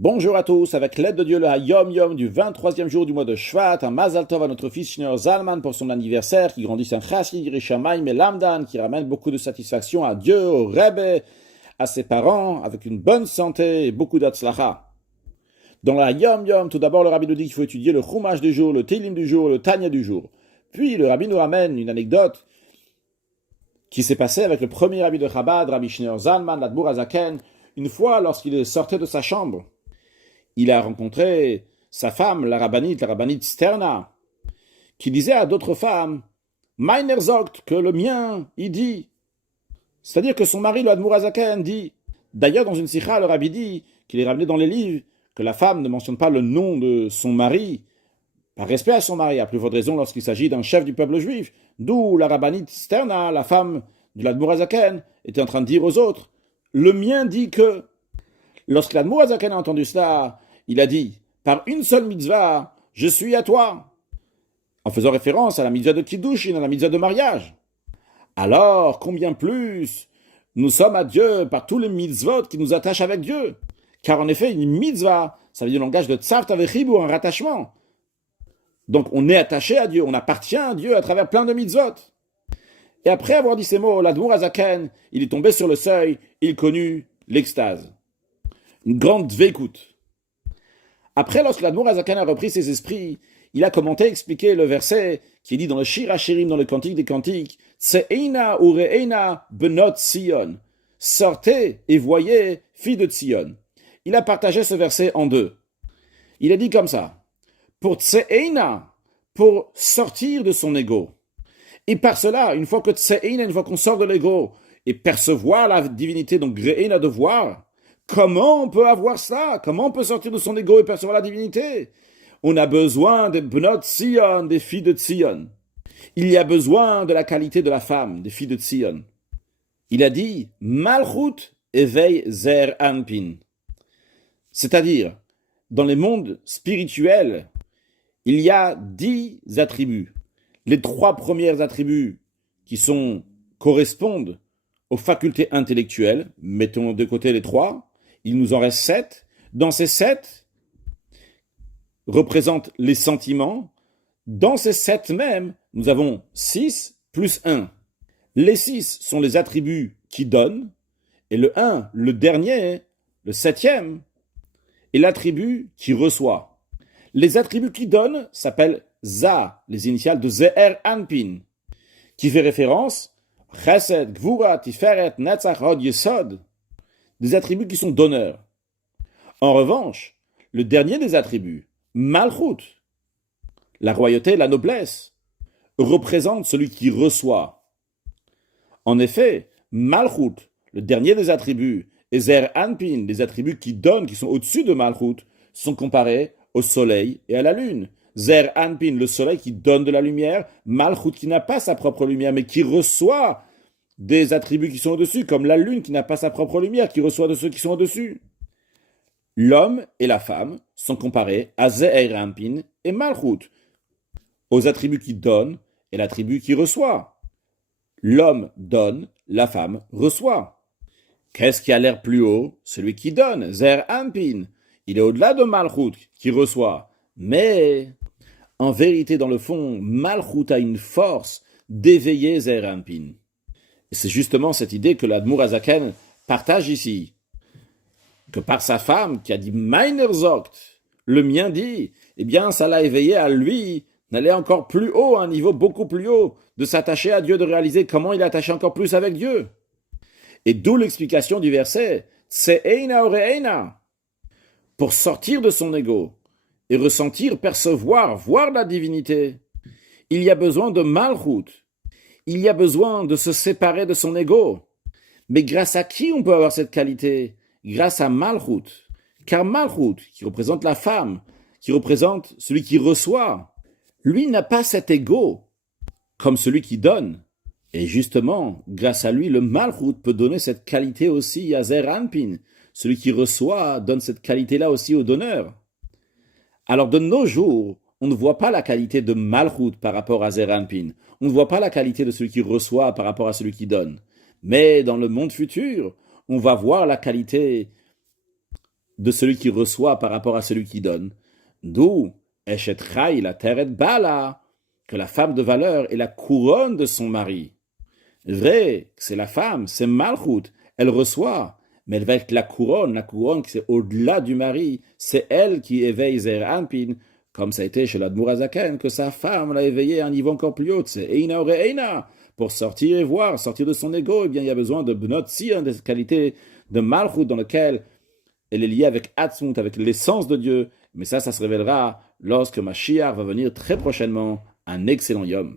Bonjour à tous, avec l'aide de Dieu, le Hayom Yom du 23e jour du mois de Shvat, un Mazal Tov à notre fils Shneur Zalman pour son anniversaire, qui grandisse un Chassid, Rishamayim et Lamdan, qui ramène beaucoup de satisfaction à Dieu, au Rebbe, à ses parents, avec une bonne santé et beaucoup d'Atzlacha. Dans le Hayom Yom, tout d'abord le Rabbi nous dit qu'il faut étudier le Chumash du jour, le Télim du jour, le Tanya du jour. Puis le Rabbi nous ramène une anecdote qui s'est passée avec le premier Rabbi de Chabad, Rabbi Shneur Zalman, l'Adbour Azaken, une fois lorsqu'il sortait de sa chambre. Il a rencontré sa femme, la rabbinite Sterna, qui disait à d'autres femmes, Meiner sagt, que le mien, il dit. C'est-à-dire que son mari, le Admour Azaken, dit. D'ailleurs, dans une sikha, le rabbi dit, qu'il est ramené dans les livres, que la femme ne mentionne pas le nom de son mari, par respect à son mari, à plus forte raison lorsqu'il s'agit d'un chef du peuple juif. D'où la rabbinite Sterna, la femme de l'Admour Azaken, était en train de dire aux autres, le mien dit que. Lorsque l'Admour Azaken a entendu cela, il a dit, par une seule mitzvah, je suis à toi, en faisant référence à la mitzvah de Kiddushin, à la mitzvah de mariage. Alors, combien plus nous sommes à Dieu par tous les mitzvot qui nous attachent avec Dieu. Car en effet, une mitzvah, ça veut dire le langage de tzavta vechibur, un rattachement. Donc on est attaché à Dieu, on appartient à Dieu à travers plein de mitzvot. Et après avoir dit ces mots, l'Admour Azaken, il est tombé sur le seuil, il connut l'extase. Une grande dveikut. Après, lorsque l'Admour Azaken a repris ses esprits, il a commenté, expliqué le verset qui est dit dans le Shir HaShirim, dans le Cantique des Cantiques, Tse'eina ure'eina benot Tzion. Sortez et voyez, filles de Tzion. Il a partagé ce verset en deux. Il a dit comme ça, pour Tse'eina, pour sortir de son ego. Et par cela, une fois que Tse'eina, une fois qu'on sort de l'ego, et percevoir la divinité, donc Re'eina de voir, comment on peut avoir ça? Comment on peut sortir de son ego et percevoir la divinité? On a besoin des Bnot Tzion, des filles de Tzion. Il y a besoin de la qualité de la femme, des filles de Tzion. Il a dit, Malchut Evei Zer Anpin. C'est-à-dire, dans les mondes spirituels, il y a 10 attributs. Les 3 premiers attributs qui correspondent aux facultés intellectuelles, mettons de côté les 3, il nous en reste 7. Dans ces 7, représentent les sentiments. Dans ces 7 mêmes, nous avons 6 plus 1. Les 6 sont les attributs qui donnent, et le 1, le dernier, le 7e, est l'attribut qui reçoit. Les attributs qui donnent s'appellent Za, les initiales de Ze'er Anpin, qui fait référence Chesed, Gvura, Tiferet, Netzach, Hod, Yesod, des attributs qui sont donneurs. En revanche, le dernier des attributs, Malchut, la royauté, la noblesse, représente celui qui reçoit. En effet, Malchut, le dernier des attributs, et Zer Anpin, les attributs qui donnent, qui sont au-dessus de Malchut, sont comparés au soleil et à la lune. Zer Anpin, le soleil qui donne de la lumière, Malchut qui n'a pas sa propre lumière, mais qui reçoit des attributs qui sont au-dessus, comme la lune qui n'a pas sa propre lumière, qui reçoit de ceux qui sont au-dessus. L'homme et la femme sont comparés à Ze'er Anpin et Malchut, aux attributs qui donnent et l'attribut qui reçoit. L'homme donne, la femme reçoit. Qu'est-ce qui a l'air plus haut? Celui qui donne, Ze'er Anpin. Il est au-delà de Malchut, qui reçoit. Mais, en vérité, dans le fond, Malchut a une force d'éveiller Ze'er Anpin. Et c'est justement cette idée que l'Admour Azaken partage ici. Que par sa femme, qui a dit Meiner sagt, le mien dit, eh bien, ça l'a éveillé à lui d'aller encore plus haut, à un niveau beaucoup plus haut, de s'attacher à Dieu, de réaliser comment il est attaché encore plus avec Dieu. Et d'où l'explication du verset, Tse'eina ure'eina, pour sortir de son ego et ressentir, percevoir, voir la divinité. Il y a besoin de Malchut. Il y a besoin de se séparer de son ego. Mais grâce à qui on peut avoir cette qualité? Grâce à Malchut. Car Malchut, qui représente la femme, qui représente celui qui reçoit, lui n'a pas cet ego comme celui qui donne. Et justement, grâce à lui, le Malchut peut donner cette qualité aussi à Zer Anpin. Celui qui reçoit donne cette qualité-là aussi au donneur. Alors de nos jours, on ne voit pas la qualité de Malchut par rapport à Zer Anpin. On ne voit pas la qualité de celui qui reçoit par rapport à celui qui donne. Mais dans le monde futur, on va voir la qualité de celui qui reçoit par rapport à celui qui donne. D'où Eshet Chai la Teret Bala, que la femme de valeur est la couronne de son mari. Vrai, c'est la femme, c'est Malchut, elle reçoit, mais elle va être la couronne qui c'est au-delà du mari, c'est elle qui éveille Zer Anpin, comme ça a été chez l'Admour Azaken, que sa femme l'a éveillé à un niveau encore plus haut, c'est Eina Ore Eina. Pour sortir et voir, sortir de son ego, eh bien, il y a besoin de Bnot Sion, des qualités de Malchut dans lesquelles elle est liée avec Atzmut, avec l'essence de Dieu. Mais ça se révélera lorsque Mashiach va venir très prochainement. Un excellent Yom.